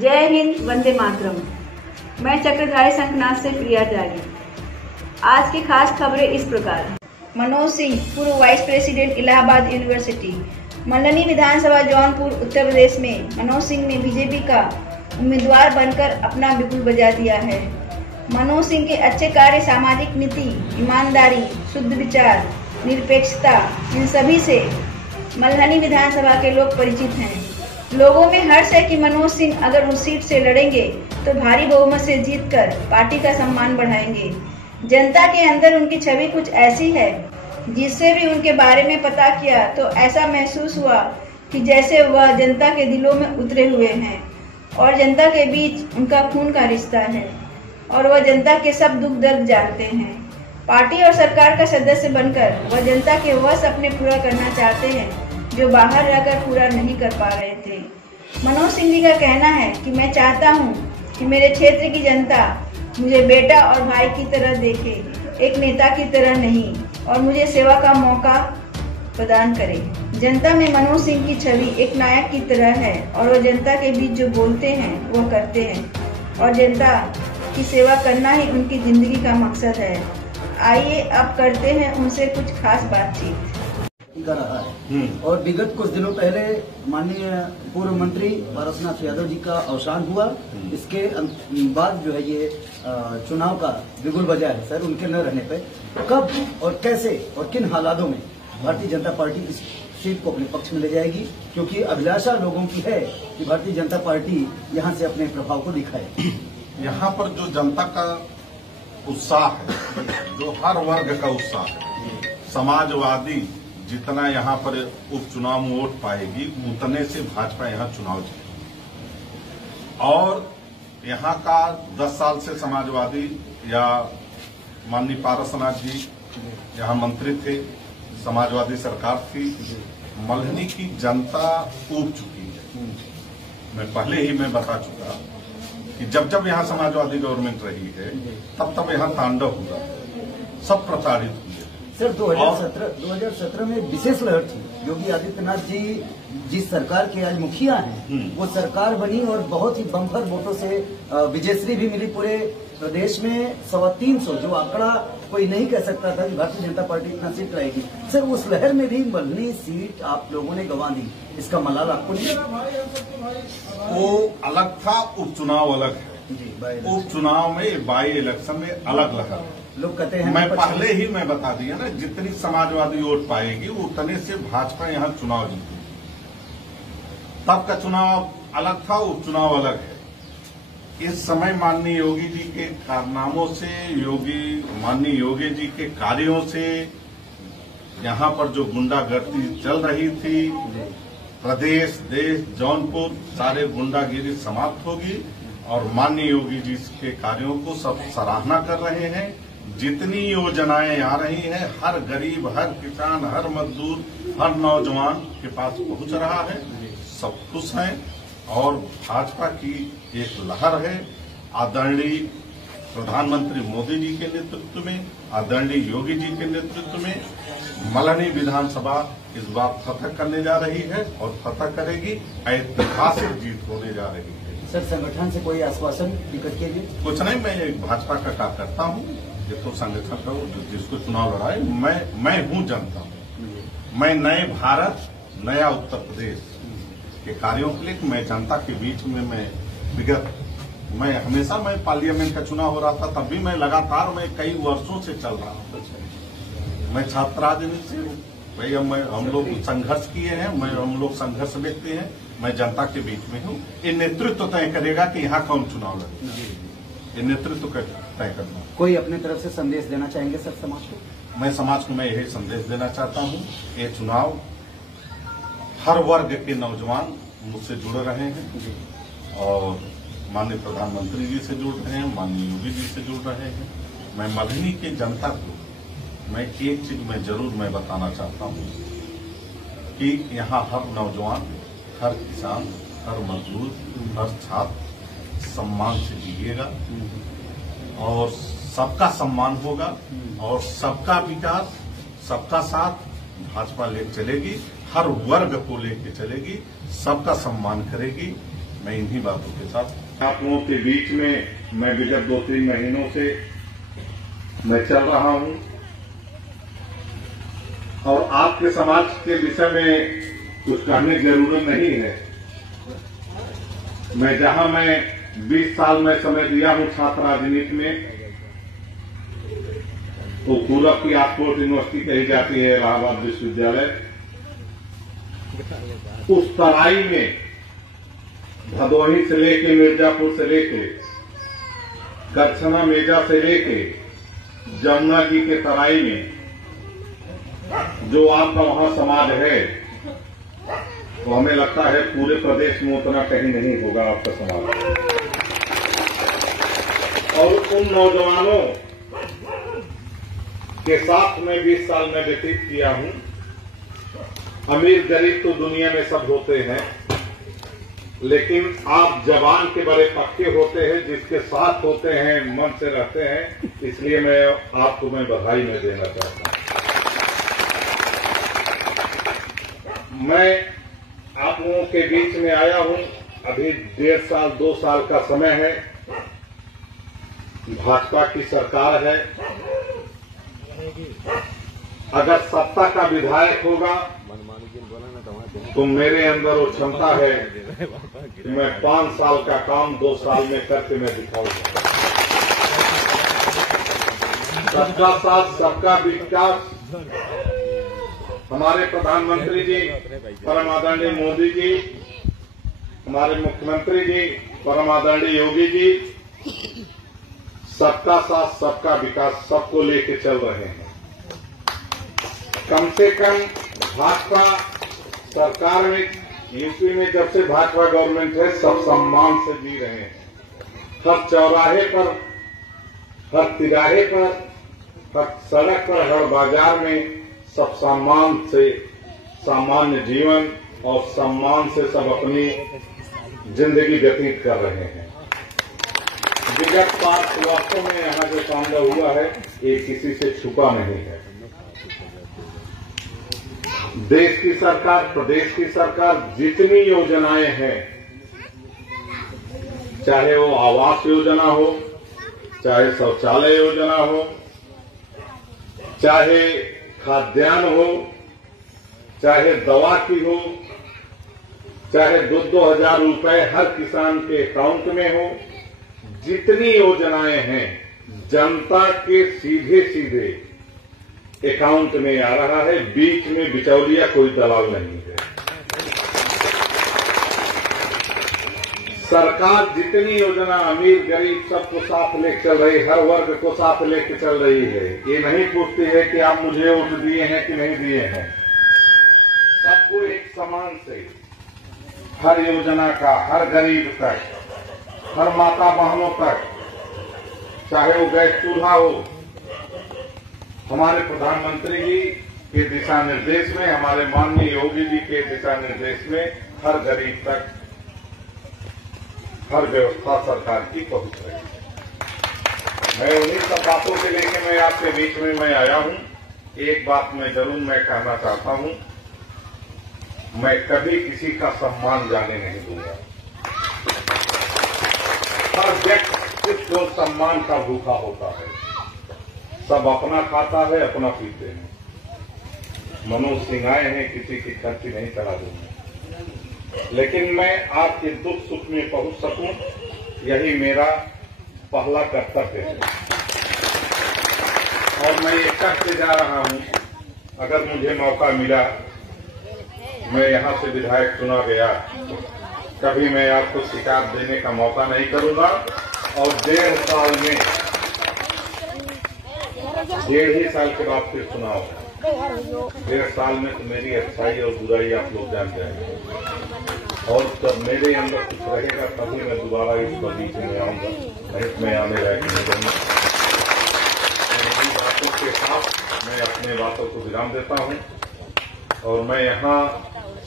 जय हिंद, वंदे मातरम। मैं चक्रधारी शंखनाद से प्रिया त्यागी। आज की खास खबरें इस प्रकार। मनोज सिंह, पूर्व vice president Allahabad university. Malhani विधानसभा जौनपुर उत्तर प्रदेश में मनोज सिंह ने बीजेपी का उम्मीदवार बनकर अपना बिगुल बजा दिया है। मनोज सिंह के अच्छे कार्य, सामाजिक नीति, ईमानदारी, शुद्ध विचार, निरपेक्षता, इन सभी से मल्हनी विधानसभा के लोग परिचित हैं। लोगों में हर्ष है कि मनोज सिंह अगर उस सीट से लड़ेंगे तो भारी बहुमत से जीतकर पार्टी का सम्मान बढ़ाएंगे। जनता के अंदर उनकी छवि कुछ ऐसी है, जिससे भी उनके बारे में पता किया तो ऐसा महसूस हुआ कि जैसे वह जनता के दिलों में उतरे हुए हैं और जनता के बीच उनका खून का रिश्ता है और वह जनता के सब दुख दर्द जानते हैं। पार्टी और सरकार का सदस्य बनकर वह जनता के वह सपने पूरा करना चाहते हैं जो बाहर रहकर पूरा नहीं कर पा रहे थे। मनोज सिंह जी का कहना है कि मैं चाहता हूं कि मेरे क्षेत्र की जनता मुझे बेटा और भाई की तरह देखे, एक नेता की तरह नहीं, और मुझे सेवा का मौका प्रदान करे। जनता में मनोज सिंह की छवि एक नायक की तरह है और वह जनता के बीच जो बोलते हैं वह करते हैं और जनता की सेवा करना ही उनकी जिंदगी का मकसद है। आइए अब करते हैं उनसे कुछ खास बातचीत। कर रहा है और विगत कुछ दिनों पहले माननीय पूर्व मंत्री पारसनाथ यादव जी का अवसान हुआ। इसके बाद जो है ये चुनाव का बिगुल बजा है सर उनके न रहने पे। कब और कैसे और किन हालातों में भारतीय जनता पार्टी इस सीट को अपने पक्ष में ले जाएगी, क्योंकि अभिलाषा लोगों की है कि भारतीय जनता पार्टी यहाँ से अपने प्रभाव को दिखाए। यहाँ पर जो जनता का उत्साह है, जो हर वर्ग का उत्साह है, समाजवादी जितना यहाँ पर उपचुनाव में वोट पाएगी उतने से भाजपा यहाँ चुनाव जीतेगी। और यहाँ का 10 साल से समाजवादी या माननीय पारसनाथ जी यहाँ मंत्री थे, समाजवादी सरकार थी, मल्हनी की जनता ऊब चुकी है। मैं पहले ही बता चुका कि जब जब यहाँ समाजवादी गवर्नमेंट रही है तब तब यहाँ तांडव हुआ, सब प्रताड़ित हुए। सर 2017 में विशेष लहर थी। योगी आदित्यनाथ जी जिस सरकार के आज मुखिया हैं वो सरकार बनी और बहुत ही बम्पर वोटों से विजयश्री भी मिली पूरे प्रदेश में। 325 जो आंकड़ा कोई नहीं कह सकता था कि भारतीय जनता पार्टी इतना सीट लाएगी। सर उस लहर में भी मल्हनी सीट आप लोगों ने गंवा दी, इसका मलाल आपको नहीं? वो अलग था, उपचुनाव अलग है। उपचुनाव में बाई इलेक्शन में अलग लहर है। लोग कहते हैं मैं पहले ही बता दिया ना, जितनी समाजवादी वोट पाएगी उतने से भाजपा यहाँ चुनाव जीतेगी। तब का चुनाव अलग था, उपचुनाव अलग है। इस समय माननीय योगी जी के कारनामों से, माननीय योगी जी के कार्यों से यहाँ पर जो गुंडागर्दी चल रही थी, प्रदेश, देश, जौनपुर सारे गुंडागिरी समाप्त होगी और माननीय योगी जी के कार्यों को सब सराहना कर रहे हैं। जितनी योजनाएं आ रही हैं, हर गरीब, हर किसान, हर मजदूर, हर नौजवान के पास पहुंच रहा है। सब खुश हैं और भाजपा की एक लहर है। आदरणीय प्रधानमंत्री मोदी जी के नेतृत्व में, आदरणीय योगी जी के नेतृत्व में मल्हनी विधानसभा इस बार फतह करने जा रही है और फतह करेगी। ऐतिहासिक जीत होने जा रही है। सर संगठन से कोई आश्वासन टिकट के लिए? कुछ नहीं, मैं एक भाजपा का कार्यकर्ता हूँ। ये तो संगठन का जिसको चुनाव लड़ाए, मैं हूँ जनता। मैं नए भारत, नया उत्तर प्रदेश के कार्यों के लिए मैं जनता के बीच में मैं हमेशा पार्लियामेंट का चुनाव हो रहा था तब भी मैं लगातार कई वर्षों से चल रहा हूँ। मैं छात्र राजनीति से भाई हम लोग संघर्ष किए हैं, हम लोग संघर्ष व्यक्ति हैं। मैं जनता के बीच में हूँ। ये नेतृत्व तय करेगा कि यहाँ कौन चुनाव लड़ेगा, ये नेतृत्व तय करना। कोई अपने तरफ से संदेश देना चाहेंगे सर समाज को? मैं समाज को यही संदेश देना चाहता हूँ, ये चुनाव हर वर्ग के नौजवान मुझसे जुड़ रहे हैं और माननीय प्रधानमंत्री जी से जुड़ रहे हैं, माननीय योगी जी से जुड़ रहे हैं। मैं मल्हनी की जनता को एक चीज जरूर बताना चाहता हूँ कि यहाँ हर नौजवान, हर किसान, हर मजदूर, हर छात्र सम्मान से जिएगा और सबका सम्मान होगा और सबका विकास, सबका साथ भाजपा ले चलेगी। हर वर्ग को लेकर चलेगी, सबका सम्मान करेगी। मैं इन्हीं बातों के साथ आप लोगों के बीच में मैं विगत 2-3 महीनों से मैं चल रहा हूं और आपके समाज के विषय में कुछ कहने की जरूरत नहीं है। मैं 20 साल में समय दिया हूं छात्र राजनीति में, तो पूरब की ऑक्सफोर्ड यूनिवर्सिटी कही जाती है, इलाहाबाद विश्वविद्यालय, उस तराई में भदोही से लेके मिर्जापुर से लेके करछना मेजा से लेके जमुना जी के तराई में जो आपका वहां समाज है, तो हमें लगता है पूरे प्रदेश में उतना कहीं नहीं होगा आपका समाज। और उन नौजवानों के साथ मैं 20 साल में व्यतीत किया हूं। अमीर गरीब तो दुनिया में सब होते हैं, लेकिन आप जवान के बड़े पक्के होते हैं, जिसके साथ होते हैं, मन से रहते हैं, इसलिए मैं आपको बधाई में देना चाहता हूं। मैं आप लोगों के बीच में आया हूं, अभी 1.5 साल 2 साल का समय है, भाजपा की सरकार है। अगर सत्ता का विधायक होगा तो मेरे अंदर वो क्षमता है कि मैं 5 साल का काम 2 साल में करके मैं दिखाऊंगा। सबका साथ सबका विकास हमारे प्रधानमंत्री जी परम आदरणीय मोदी जी, हमारे मुख्यमंत्री जी परम आदरणीय योगी जी, सबका साथ सबका विकास सबको लेके चल रहे हैं। कम से कम भाजपा सरकार में, यूपी में जब से भाजपा गवर्नमेंट है, सब सम्मान से जी रहे हैं। हर चौराहे पर, हर तिराहे पर, हर सड़क पर, हर बाजार में सब सम्मान से सामान्य जीवन और सम्मान से सब अपनी जिंदगी व्यतीत कर रहे हैं। विगत 5 वर्षों में यहाँ जो काम हुआ है, ये किसी से छुपा नहीं है। देश की सरकार, प्रदेश की सरकार जितनी योजनाएं हैं, चाहे वो आवास योजना हो, चाहे शौचालय योजना हो, चाहे खाद्यान्न हो, चाहे दवा की हो, चाहे 2-2 रुपए हर किसान के अकाउंट में हो, जितनी योजनाएं हैं जनता के सीधे सीधे अकाउंट में आ रहा है। बीच में बिचौलिया कोई दलाल नहीं है। सरकार जितनी योजना अमीर गरीब सबको साथ लेकर चल रही, हर वर्ग को साथ लेकर चल रही है। ये नहीं पूछती है कि आप मुझे वोट दिए हैं कि नहीं दिए हैं। सबको एक समान से हर योजना का, हर गरीब तक, हर माता बहनों तक, चाहे वो गैस चूल्हा हो, हमारे प्रधानमंत्री जी के दिशा निर्देश में, हमारे माननीय योगी जी के दिशा निर्देश में हर गरीब तक हर व्यवस्था सरकार की पहुंच रही है। मैं उन्हीं सब बातों के लेकर मैं आपके बीच में मैं आया हूं। एक बात मैं जरूर कहना चाहता हूं, मैं कभी किसी का सम्मान जाने नहीं दूंगा। हर व्यक्ति जो सम्मान का भूखा होता है, सब अपना खाता है, अपना पीते हैं। मनोज सिंह आए हैं, किसी की खर्ची नहीं करा दूंगा, लेकिन मैं आपके दुख सुख में पहुंच सकूं, यही मेरा पहला कर्तव्य है। और मैं ये कहते जा रहा हूं, अगर मुझे मौका मिला, मैं यहां से विधायक चुना गया, कभी मैं आपको शिकायत देने का मौका नहीं करूंगा। और 1.5 साल में, 1.5 साल के बाद फिर चुनाव, 1.5 साल में तो मेरी अच्छाई और बुराई आप लोग जान जाएंगे। और जब मेरे अंदर कुछ रहेगा तभी मैं दोबारा इस बगीचे में आऊंगा, नहीं मैं आने लायक नहीं रहूंगा। इन बातों के साथ मैं अपने बातों को विराम देता हूं। और मैं यहाँ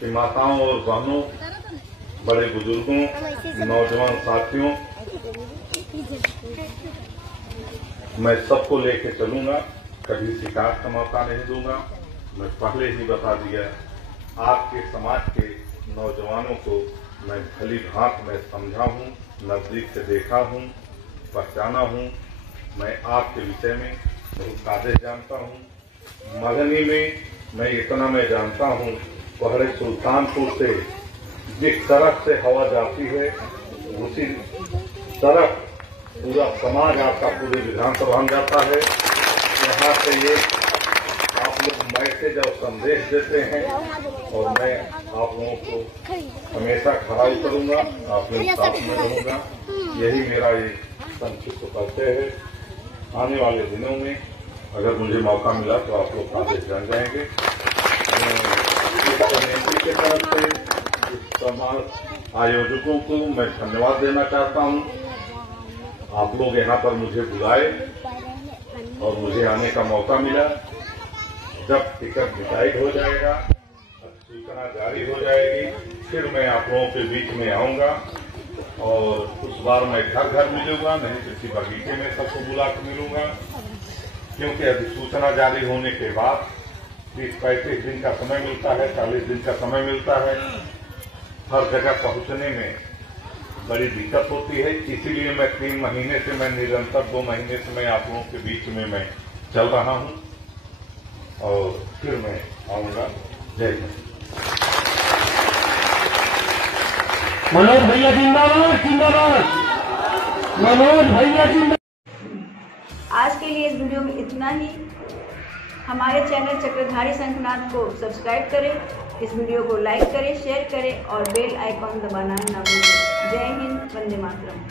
की माताओं और बहनों, बड़े बुजुर्गों, नौजवान साथियों, मैं सबको लेके चलूंगा, कभी शिकायत का मौका नहीं दूंगा। मैं पहले ही बता दिया, आपके समाज के नौजवानों को मैं भली भांत में समझा हूँ, नजदीक से देखा हूँ, पहचाना हूँ। मैं आपके विषय में बहुत काबिल जानता हूँ। मगनी में मैं इतना मैं जानता हूँ, पहले सुल्तानपुर से जिस सड़क से हवा जाती है उसी सड़क पूरा समाज आपका पूरे विधानसभा में जाता है। यहाँ से ये आप लोग मैसेज और संदेश देते हैं और मैं आप लोगों को हमेशा खड़ा करूंगा, आप लोग साथ में रहूंगा। यही मेरा ये संक्षिप्त परिचय है। आने वाले दिनों में अगर मुझे मौका मिला तो आप लोग काफी जान जाएंगे। इस कमेटी की तरफ से इस समाज आयोजकों को मैं धन्यवाद देना चाहता हूं। आप लोग यहाँ पर मुझे बुलाए और मुझे आने का मौका मिला। जब टिकट डिसाइड हो जाएगा, सूचना जारी हो जाएगी, फिर मैं आप लोगों के बीच में आऊंगा और उस बार मैं घर घर मिलूंगा, नहीं किसी बगीचे में सबको बुला कर मिलूंगा। क्योंकि अधिसूचना जारी होने के बाद 30-35 दिन का समय मिलता है, 40 दिन का समय मिलता है। हर जगह पहुंचने में बड़ी दिक्कत होती है। इसीलिए मैं 3 महीने से मैं निरंतर 2 महीने से मैं आप लोगों के बीच में मैं चल रहा हूं और फिर मैं आऊंगा। जय हिंद। मनोज भैया जिंदाबाद, जिंदाबाद। मनोज भैया जिंदाबाद। आज के लिए इस वीडियो में इतना ही। हमारे चैनल चक्रधारी शंखनाद को सब्सक्राइब करें, इस वीडियो को लाइक करें, शेयर करें और बेल आइकॉन दबाना ना भूलें। जय हिंद, वंदे मातरम।